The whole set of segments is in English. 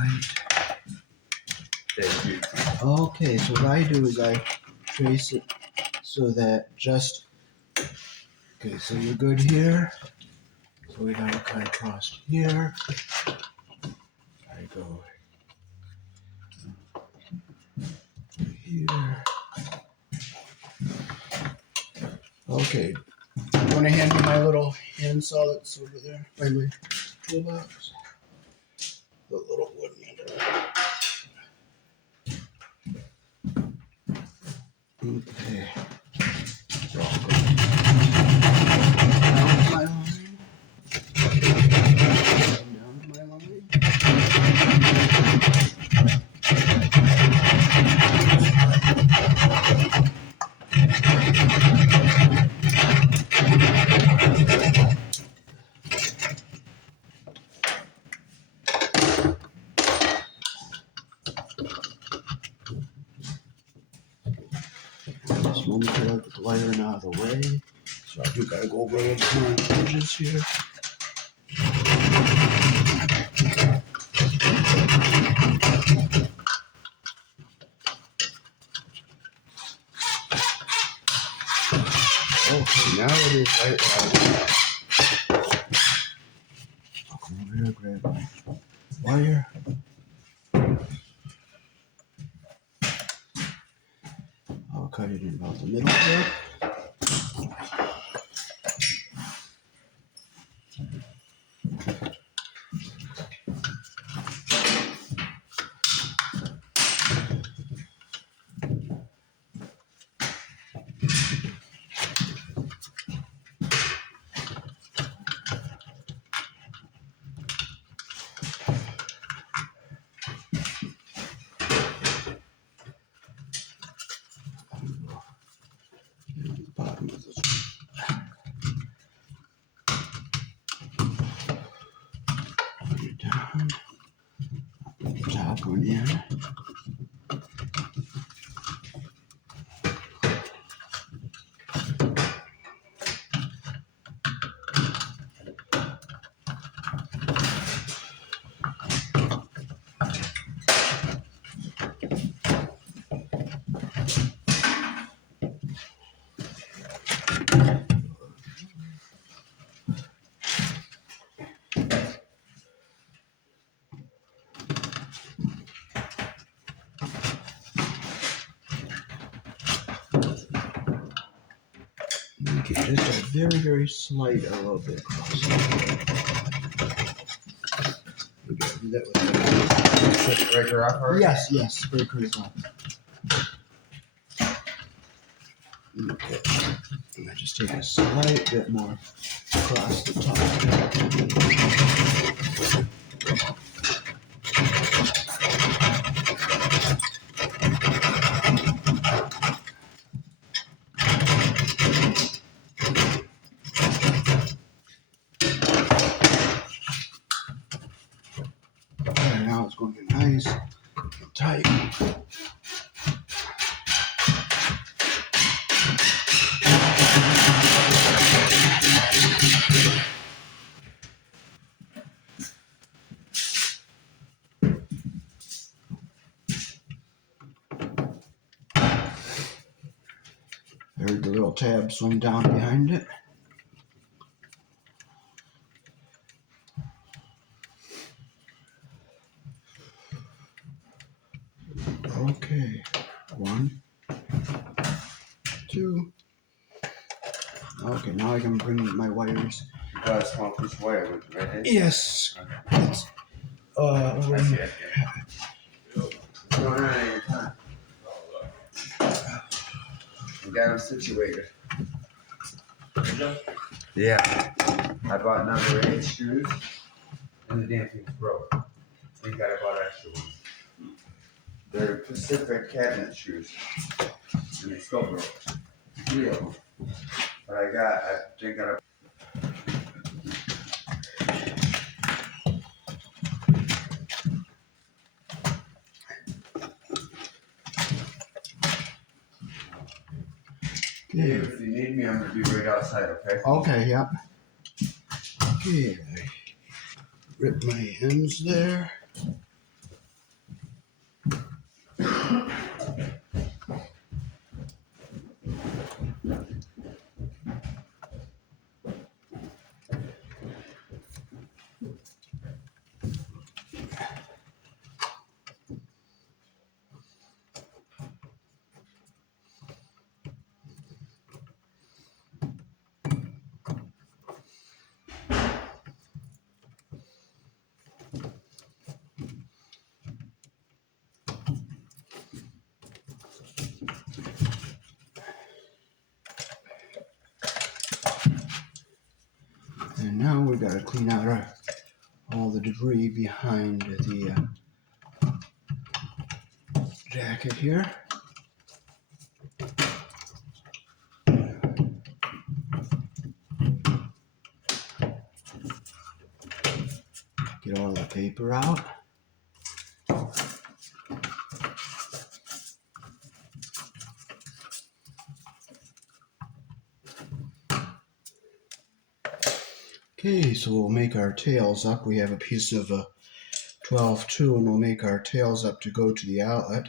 white. Thank you. Okay, so what I do is I trace it so that just, okay, so you're good here. So we gotta cut across here. I go here. Okay, you wanna hand me my little handsaw that's over there by my toolbox? The little wooden one. Okay. So I'll go down my line. Down my line. Just momentarily put the wiring out of the way. So I do gotta go over those corner edges here. Okay, now it is right where I'll come over here, grab my wire. I'll cut it in about the middle here. Bottom of this one. Put it down. Put the top one in. Make it just a very, very slight a little bit across. We gotta do that with the Put the breaker off already? yes, breaker is on. Okay. And I just take a slight bit more across the top. And now it's going to get nice and tight. There's the little tab swing down behind it. Okay, 1, 2. Okay, now I can bring my wires. You got a small piece of wire with you, right? Yes. It's, over I see here. it. What's going on in your time? We got them situated. Yeah. I bought number 8 screws, and the damn thing's broke. We gotta buy extra ones. They're Pacific cabinet screws, and they still broke. 3 of them. But I think I Okay. if you need me, I'm gonna be right outside, okay? Okay, yep. Okay, I rip my ends there. now we've got to clean out all the debris behind the jacket here. Get all the paper out. Okay, so we'll make our tails up. We have a piece of 12-2, and we'll make our tails up to go to the outlet.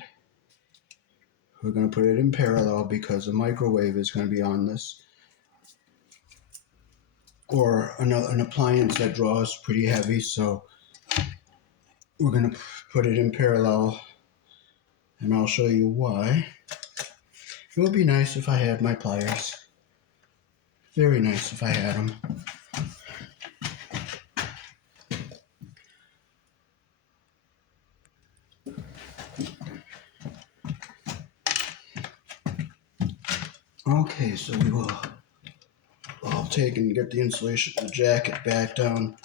We're going to put it in parallel because a microwave is going to be on this, or an appliance that draws pretty heavy, so we're going to put it in parallel, and I'll show you why. It would be nice if I had my pliers. Very nice if I had them. Okay, so I'll take and get the insulation of the jacket back down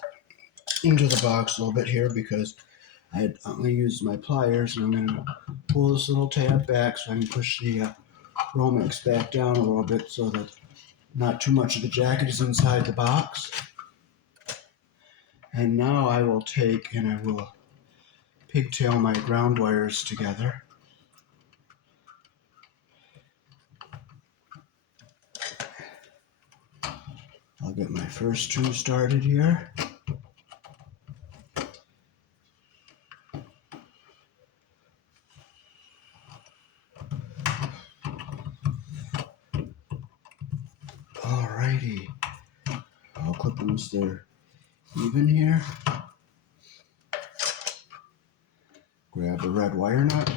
into the box a little bit here because I only used my pliers, and I'm going to pull this little tab back so I can push the Romex back down a little bit so that not too much of the jacket is inside the box. And now I will take and I will pigtail my ground wires together. I'll get my first two started here. Alrighty. I'll clip them so they're even here. Grab a red wire nut.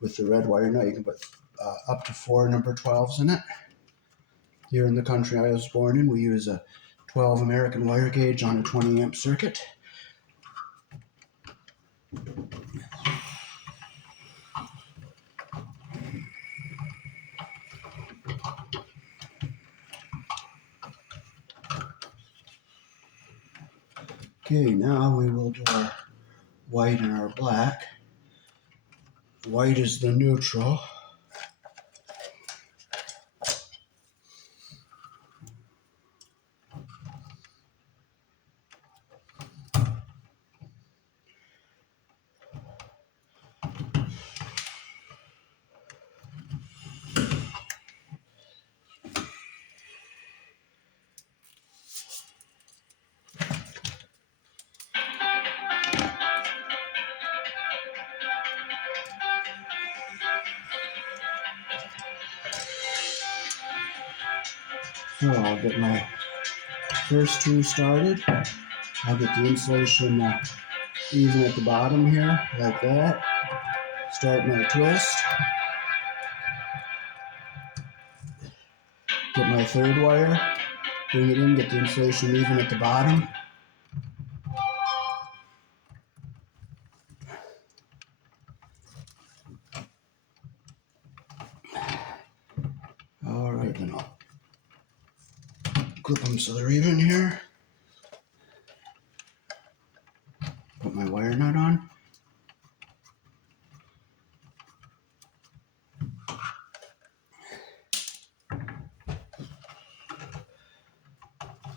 With the red wire nut, you can put up to 4 number 12s in it. Here in the country I was born in, we use a 12 American wire gauge on a 20 amp circuit. Okay, now we will do our white and our black. White is the neutral. So I'll get my first two started. I'll get the insulation even at the bottom here, like that. Start my twist. Get my third wire. Bring it in, get the insulation even at the bottom. Alright, then I'll clip them so they're even here. Put my wire nut on.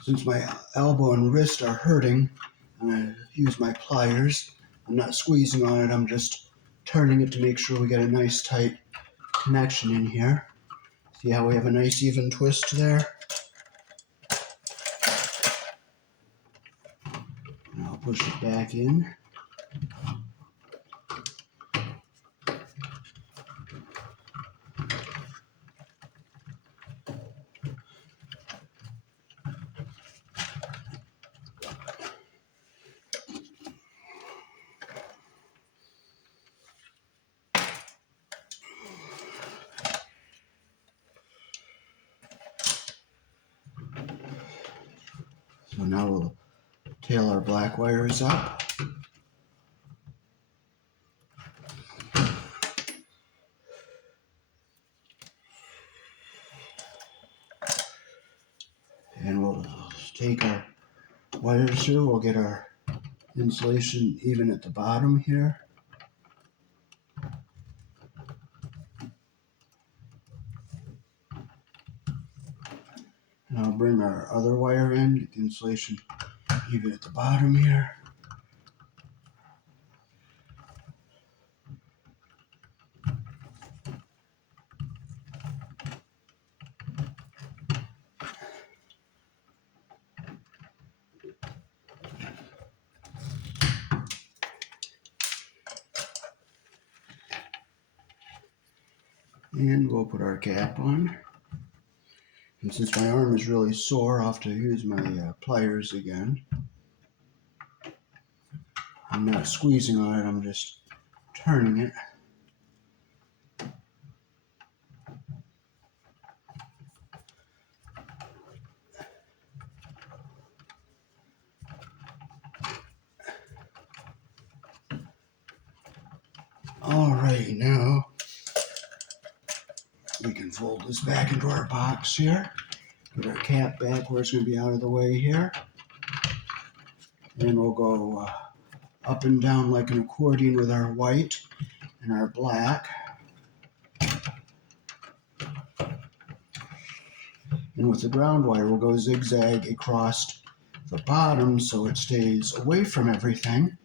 Since my elbow and wrist are hurting, I'm going to use my pliers. I'm not squeezing on it, I'm just turning it to make sure we get a nice tight connection in here. See how we have a nice even twist there? And I'll push it back in. So now we'll tail our black wires up. And we'll take our wires here. We'll get our insulation even at the bottom here. And I'll bring our other wire in, get the insulation even at the bottom here. And we'll put our cap on. And since my arm is really sore, I'll have to use my pliers again. I'm not squeezing on it, I'm just turning it. Alright, now we can fold this back into our box here. Put our cap back where it's going to be out of the way here. And we'll go up and down like an accordion with our white and our black. And with the ground wire, we'll go zigzag across the bottom so it stays away from everything.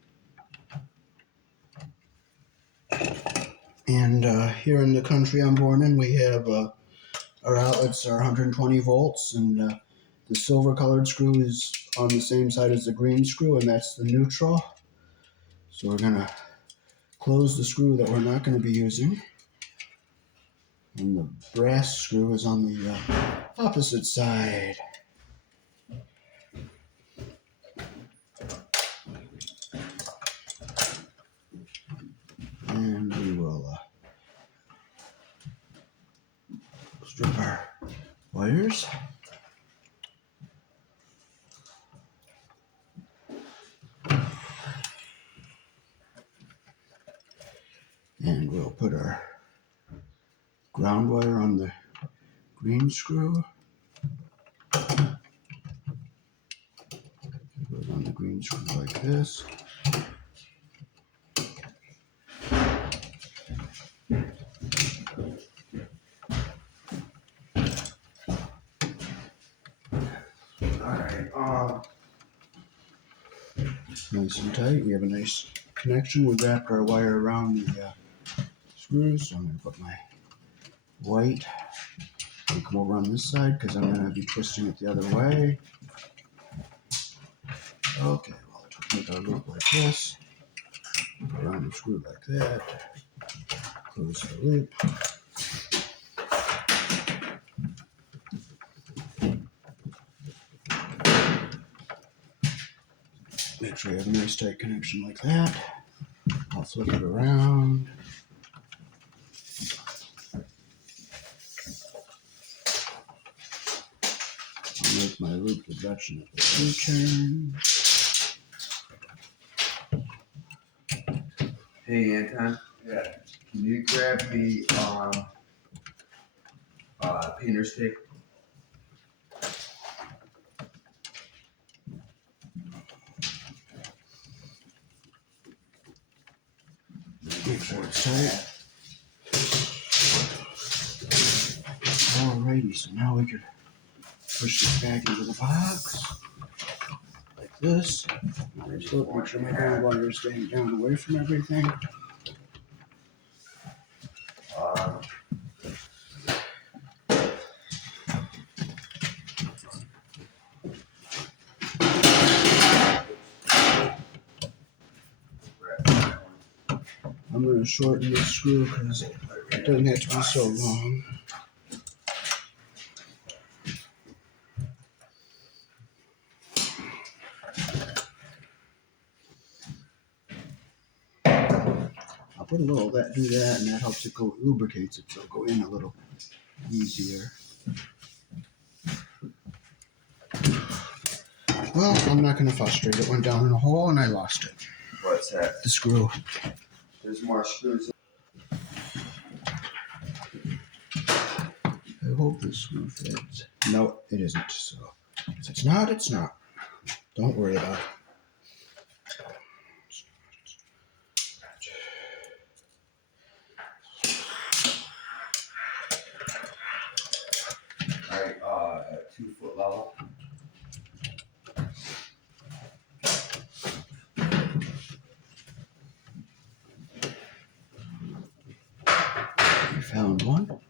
And here in the country I'm born in, we have our outlets are 120 volts, and the silver colored screw is on the same side as the green screw, and that's the neutral. So we're gonna close the screw that we're not going to be using. And the brass screw is on the opposite side. And we will strip our wires. And we'll put our ground wire on the green screw. It goes on the green screw like this. Nice and tight. We have a nice connection. We wrapped our wire around the screws. So I'm going to put my white and come over on this side because I'm going to be twisting it the other way. Okay, well, let's make our loop like this. Go around the screw like that. Close the loop. Make sure you have a nice tight connection like that. I'll flip it around. I'll make my loop the direction of the U-turn. Hey Anton. Yeah. Can you grab me painter's tape? Make sure it's tight. Alrighty, so now we can push this back into the box like this. Make sure my ground wire is staying down away from everything. I'm going to shorten this screw because it doesn't have to be so long. I'll put a little of that, do that, and that helps it go, lubricates it, so it'll go in a little easier. Well, I'm not going to frustrate. It went down in a hole and I lost it. What's that? The screw. There's more screws. I hope this screw fits. No, it isn't. So if it's not, it's not. Don't worry about it. Right, at 2 foot level. You found one?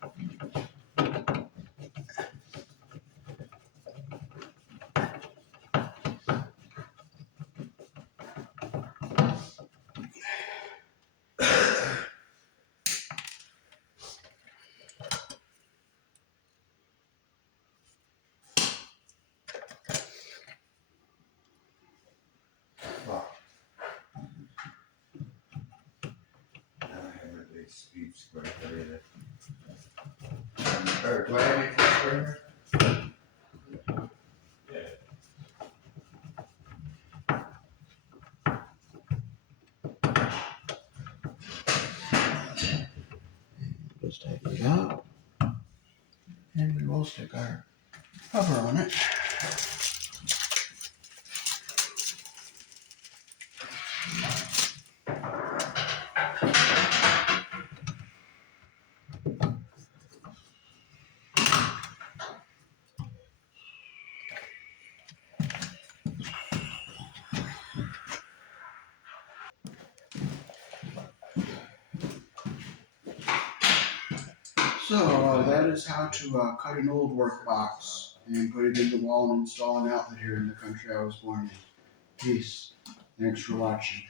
Fuck. Now I have a big speed square for it. Or do I have any square? Just tighten it up. And we will stick our cover on it. So that is how to cut an old work box and put it in the wall and install an outlet here in the country I was born in. Peace. Thanks for watching.